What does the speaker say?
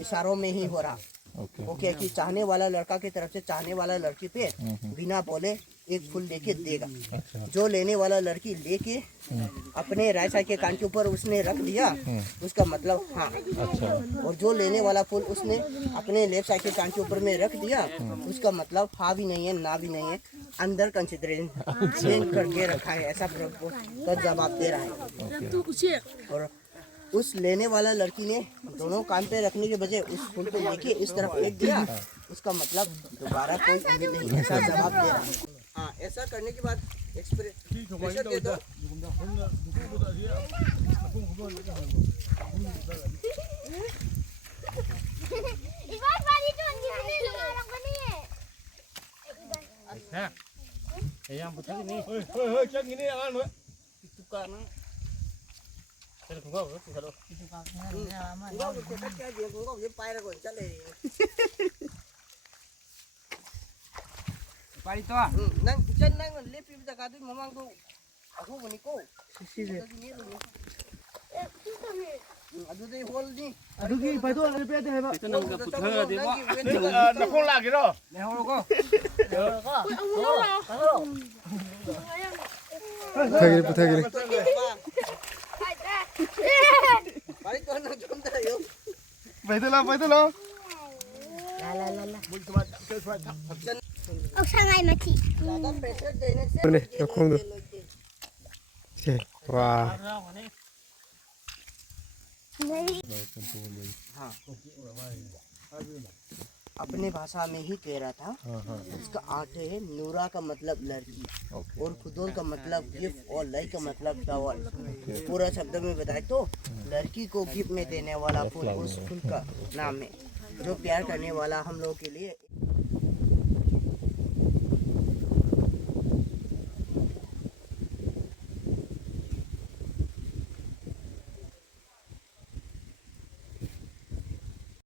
इशारों में ही हो रहा। ओके कि चाहने वाला लड़का की तरफ से चाहने वाला लड़की पे बिना बोले एक फूल लेके देगा। जो लेने वाला लड़की लेके अपने राइट साइड के कान के ऊपर उसने रख दिया, उसका मतलब हाँ। और जो लेने वाला फूल उसने अपने लेफ्ट साइड के कान के ऊपर में रख दिया, उसका मतलब हाँ भी नहीं है ना भी नहीं है, अंदर कंसिडरेशन करके रखा है, ऐसा तो जवाब दे रहा है। और उस लेने वाला लड़की ने दोनों कान पे रखने के बजाय उस फूल को लेके इस तरफ फेंक दिया, उसका मतलब दोबारा कोई उम्मीद नहीं, ऐसा जवाब दे रहा है। हाँ, ऐसा करने के बाद expression they though. yang betul ini. Cek ini jangan, itu kan. Saya tunggu, kalau. Pari to. Nang chen nang lepi bisa kadu mamang tu. Aku meniko. Aduh deh hol ni. Aduh ki pai to lepi ada heba. Itu nang putih dia pak. Nak kau lagi dah. Lehor ko. Putar. Pari to nang jom dah yo. Pai to lah. Ông sang ngày mà chị ज़्यादा pressure देने से Boleh, aku tu. Wah. हाँ, अपने भाषा में ही कह रहा था। उसका आर्ट है नूरा का मतलब लड़की और खुदोल का मतलब गिफ्ट और लई का मतलब फ्लावर। पूरा शब्द में बताए तो लड़की को गिफ्ट में देने वाला फूल उस फूल का नाम है जो प्यार करने वाला हम लोगों के लिए